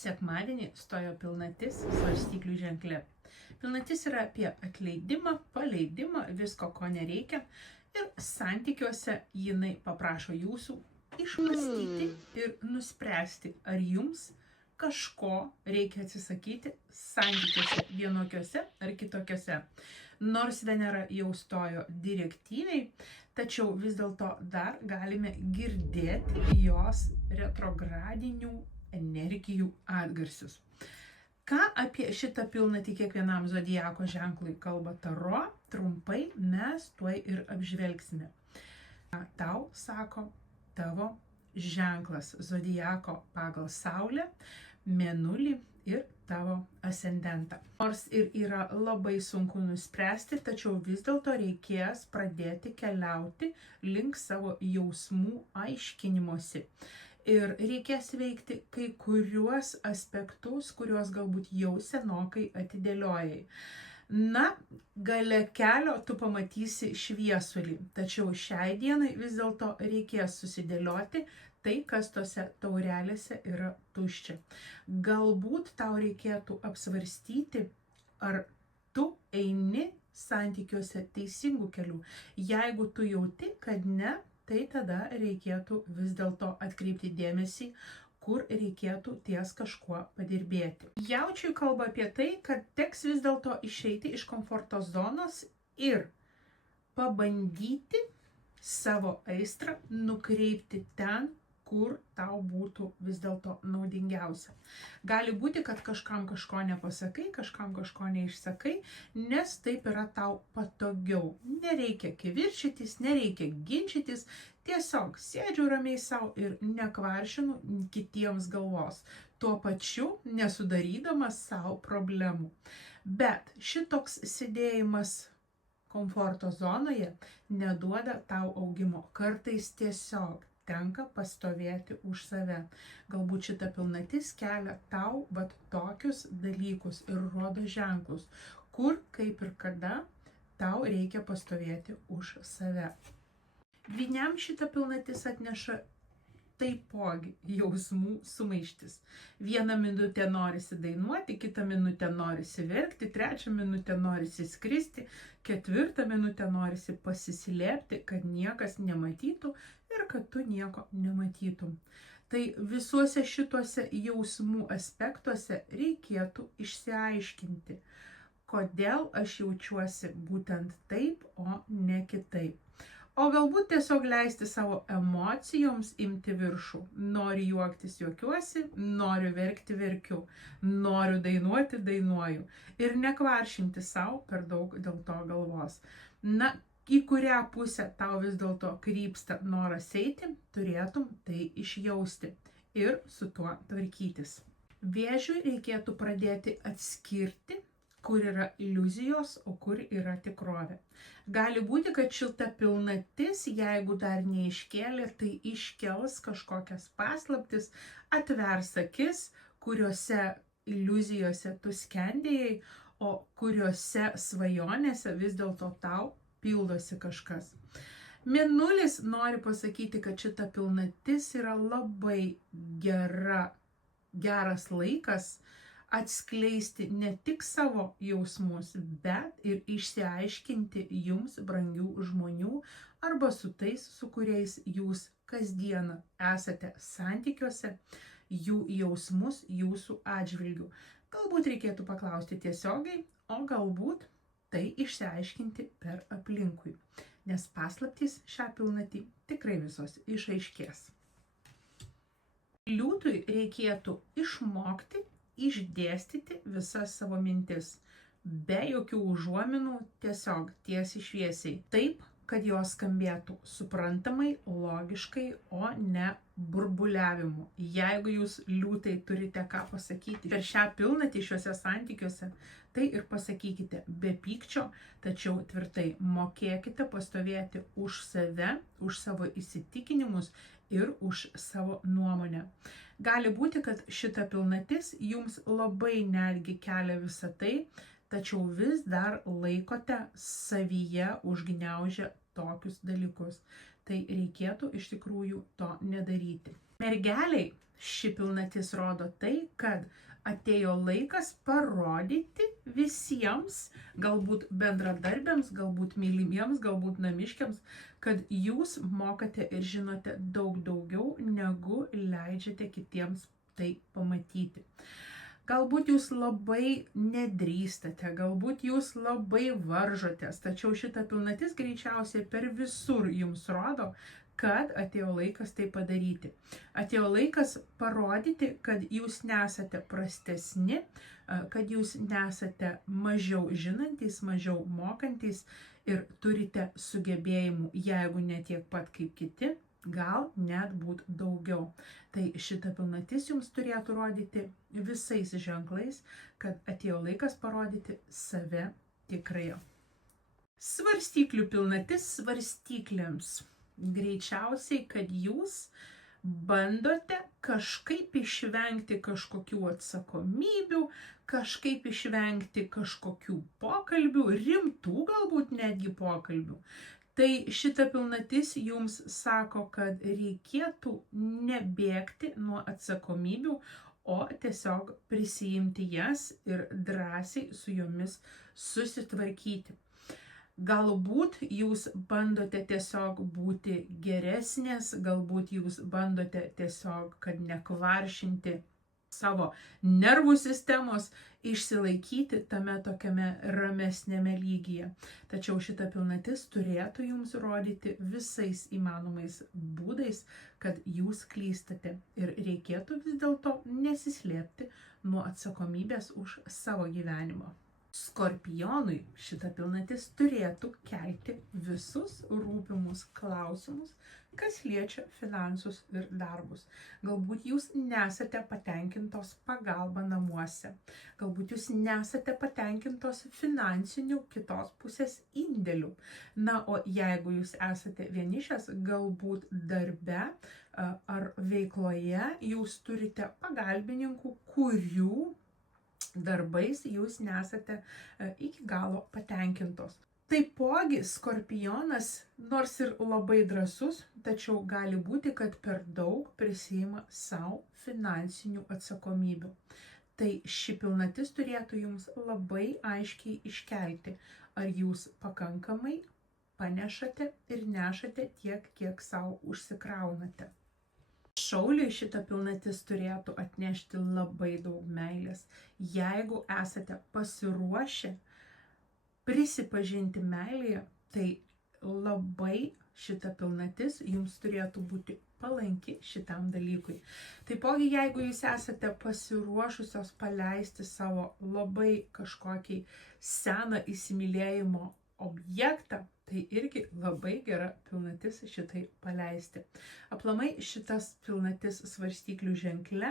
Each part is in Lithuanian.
Sekmadienį stojo pilnatis svarstyklių ženkle. Pilnatis yra apie atleidimą, paleidimą, visko, ko nereikia. Ir santykiuose jinai paprašo jūsų išmąstyti ir nuspręsti, ar jums kažko reikia atsisakyti santykiuose vienokiuose ar kitokiuose. Nors Venera jau stojo direktyviai, tačiau vis dėlto dar galime girdėti jos retrogradinių energijų atgarsius. Ką apie šitą pilnatį kiekvienam zodiako ženklui kalba Taro, trumpai mes tuoj ir apžvelgsime. Tau sako tavo ženklas zodiako pagal Saulę, Mėnulį ir tavo ascendentą. Nors ir yra labai sunku nuspręsti, tačiau vis dėlto reikės pradėti keliauti link savo jausmų aiškinimosi. Ir reikės veikti kai kuriuos aspektus, kuriuos galbūt jau senokai atidėliojai. Na, gale kelio tu pamatysi šviesulį, tačiau šiai dienai vis dėlto reikės susidėlioti tai, kas tose taurelėse yra tuščia. Galbūt tau reikėtų apsvarstyti, ar tu eini santykiuose teisingų kelių. Jeigu tu jauti, kad ne, tai tada reikėtų vis dėlto atkreipti dėmesį, kur reikėtų ties kažkuo padirbėti. Jaučiui kalba apie tai, kad teks vis dėlto išeiti iš komforto zonos ir pabandyti savo aistrą nukreipti ten, kur tau būtų vis dėlto naudingiausia. Gali būti, kad kažkam kažko nepasakai, kažkam kažko neišsakai, nes taip yra tau patogiau. Nereikia kivirčytis, nereikia ginčytis, tiesiog sėdžiu ramiai savo ir nekvaršinu kitiems galvos, tuo pačiu nesudarydamas savo problemų. Bet šitoks sėdėjimas komforto zonoje neduoda tau augimo. Kartais tiesiog tenka pastovėti už save. Galbūt šita pilnatis kelia tau tokius dalykus ir rodo ženklus, kur, kaip ir kada tau reikia pastovėti už save. Dvyniam šita pilnatis atneša taipogi jausmų sumaištis. Vieną minutę norisi dainuoti, kitą minutę norisi verkti, trečią minutę norisi skristi, ketvirtą minutę norisi pasislėpti, kad niekas nematytų ir kad tu nieko nematytum. Tai visuose šituose jausmų aspektuose reikėtų išsiaiškinti, kodėl aš jaučiuosi būtent taip, o ne kitaip. O galbūt tiesiog leisti savo emocijoms imti viršų. Noriu juoktis, juokiuosi, noriu verkti, verkiu, noriu dainuoti, dainuoju. Ir nekvaršinti savo per daug dėl to galvos. Na, į kurią pusę tau vis dėlto krypsta noras eiti, turėtum tai išjausti ir su tuo tvarkytis. Vėžiui reikėtų pradėti atskirti, kur yra iliuzijos, o kur yra tikrovė. Gali būti, kad šita pilnatis, jeigu dar neiškėlė, tai iškels kažkokias paslaptis, atvers akis, kuriuose iliuzijose tu skendėjai, o kuriuose svajonėse vis dėlto tau pildosi kažkas. Mėnulis nori pasakyti, kad šita pilnatis yra labai geras laikas atskleisti ne tik savo jausmus, bet ir išsiaiškinti jums brangių žmonių arba su tais, su kuriais jūs kasdieną esate santykiuose, jų jausmus jūsų atžvilgių. Galbūt reikėtų paklausti tiesiogiai, o galbūt tai išsiaiškinti per aplinkui, nes paslaptys šią pilnatį tikrai visos išaiškės. Liūtui reikėtų išmokti išdėstyti visas savo mintis, be jokių užuominų, tiesiog tiesiai šviesiai, taip, kad jos skambėtų suprantamai, logiškai, o ne burbuliavimu. Jeigu jūs liūtai turite ką pasakyti per šią pilnatį šiuose santykiuose, tai ir pasakykite be pykčio, tačiau tvirtai mokėkite pastovėti už save, už savo įsitikinimus ir už savo nuomonę. Gali būti, kad šita pilnatis jums labai netgi kelia visą tai, tačiau vis dar laikote savyje užgniaužę tokius dalykus. Tai reikėtų iš tikrųjų to nedaryti. Mergeliai ši pilnatis rodo tai, kad atėjo laikas parodyti visiems, galbūt bendradarbiams, galbūt mylimiems, galbūt namiškiams, kad jūs mokate ir žinote daug daugiau, negu leidžiate kitiems tai pamatyti. Galbūt jūs labai nedrįstate, galbūt jūs labai varžotės, tačiau šita pilnatis greičiausiai per visur jums rodo, kad atėjo laikas tai padaryti. Atėjo laikas parodyti, kad jūs nesate prastesni, kad jūs nesate mažiau žinantys, mažiau mokantys ir turite sugebėjimų, jeigu ne tiek pat kaip kiti, gal net būt daugiau. Tai šita pilnatis jums turėtų rodyti visais ženklais, kad atėjo laikas parodyti save tikrai. Svarstyklių pilnatis svarstyklėms. Greičiausiai, kad jūs bandote kažkaip išvengti kažkokių atsakomybių, kažkaip išvengti kažkokių pokalbių, rimtų galbūt netgi pokalbių. Tai šita pilnatis jums sako, kad reikėtų nebėgti nuo atsakomybių, o tiesiog prisijimti jas ir drąsiai su jomis susitvarkyti. Galbūt jūs bandote tiesiog būti geresnės, galbūt jūs bandote tiesiog, kad nekvaršinti savo nervų sistemos, išsilaikyti tame tokiame ramesnėme lygyje. Tačiau šita pilnatis turėtų jums rodyti visais įmanomais būdais, kad jūs klystate ir reikėtų vis dėlto nesislėpti nuo atsakomybės už savo gyvenimą. Skorpionui šita pilnatis turėtų kelti visus rūpimus klausimus, kas liečia finansus ir darbus. Galbūt jūs nesate patenkintos pagalba namuose. Galbūt jūs nesate patenkintos finansinių kitos pusės indėlių. Na, o jeigu jūs esate vienišas, galbūt darbe ar veikloje jūs turite pagalbininkų, kurių darbais jūs nesate iki galo patenkintos. Taipogi Skorpionas, nors ir labai drąsus, tačiau gali būti, kad per daug prisiima savo finansinių atsakomybių. Tai ši pilnatis turėtų jums labai aiškiai iškelti, ar jūs pakankamai panešate ir nešate tiek, kiek savo užsikraunate. Šauliui šita pilnatis turėtų atnešti labai daug meilės. Jeigu esate pasiruošę prisipažinti meilėje, tai labai šita pilnatis jums turėtų būti palanki šitam dalykui. Taipogi, jeigu jūs esate pasiruošusios paleisti savo labai kažkokį seną įsimylėjimo objektą, tai irgi labai gera pilnatis šitai paleisti. Aplamai šitas pilnatis svarstyklių ženkle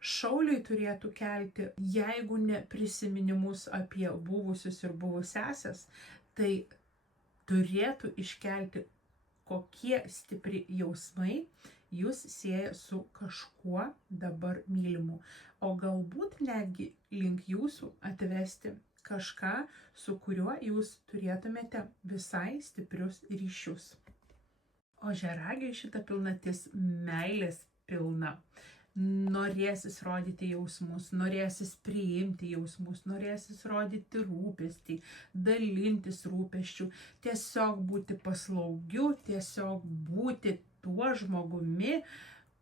šauliui turėtų kelti, jeigu ne prisiminimus apie buvusius ir buvusiasias, tai turėtų iškelti, kokie stipri jausmai jūs sieja su kažkuo dabar mylimu. O galbūt netgi link jūsų atvesti kažką, su kuriuo jūs turėtumėte visai stiprius ryšius. O žeragiui šita pilnatis meilės pilna. Norėsis rodyti jausmus, norėsis priimti jausmus, norėsis rodyti rūpestį, dalintis rūpesčių, tiesiog būti paslaugiu, tiesiog būti tuo žmogumi,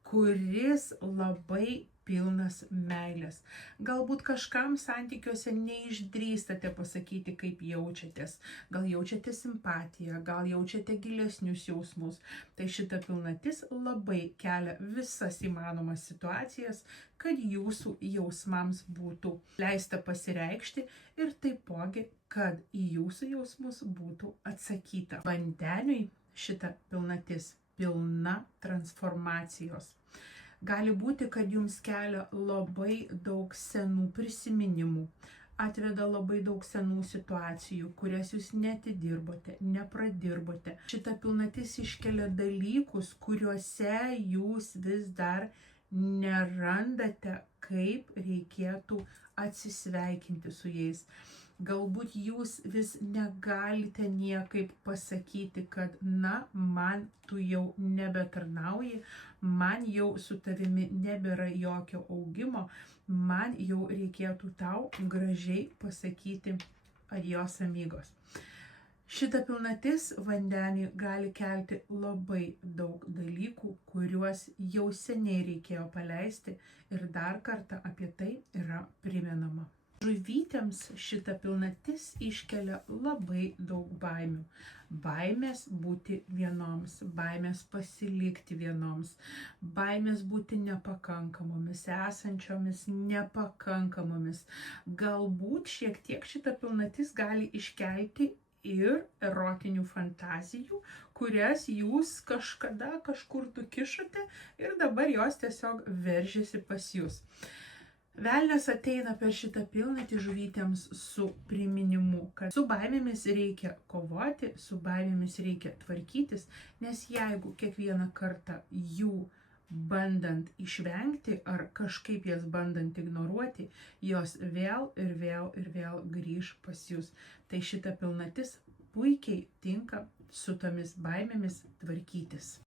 kuris labai pilnas meilės. Galbūt kažkam santykiuose neišdrįstate pasakyti, kaip jaučiatės. Gal jaučiate simpatiją, gal jaučiate gilesnius jausmus. Tai šita pilnatis labai kelia visas įmanomas situacijas, kad jūsų jausmams būtų leista pasireikšti ir taipogi, kad į jūsų jausmus būtų atsakyta. Vandeniui šita pilnatis pilna transformacijos. Gali būti, kad jums kelia labai daug senų prisiminimų, atveda labai daug senų situacijų, kurias jūs neatidirbote, nepradirbote. Šita pilnatis iškelia dalykus, kuriuose jūs vis dar nerandate, kaip reikėtų atsisveikinti su jais. Galbūt jūs vis negalite niekaip pasakyti, kad man tu jau nebetarnauji, man jau su tavimi nebėra jokio augimo, man jau reikėtų tau gražiai pasakyti adios amigos. Šita pilnatis vandenį gali kelti labai daug dalykų, kuriuos jau seniai reikėjo paleisti ir dar kartą apie tai yra primenama. Žuvytėms šita pilnatis iškelia labai daug baimių. Baimės būti vienoms, baimės pasilikti vienoms, baimės būti nepakankamomis, esančiomis nepakankamomis. Galbūt šiek tiek šita pilnatis gali iškelti ir erotinių fantazijų, kurias jūs kažkada kažkur kišote ir dabar jos tiesiog veržiasi pas jūs. Velnias ateina per šitą pilnatį žuvytėms su priminimu, kad su baimėmis reikia kovoti, su baimėmis reikia tvarkytis, nes jeigu kiekvieną kartą jų bandant išvengti ar kažkaip jas bandant ignoruoti, jos vėl ir vėl grįž pas jūs. Tai šita pilnatis puikiai tinka su tomis baimėmis tvarkytis.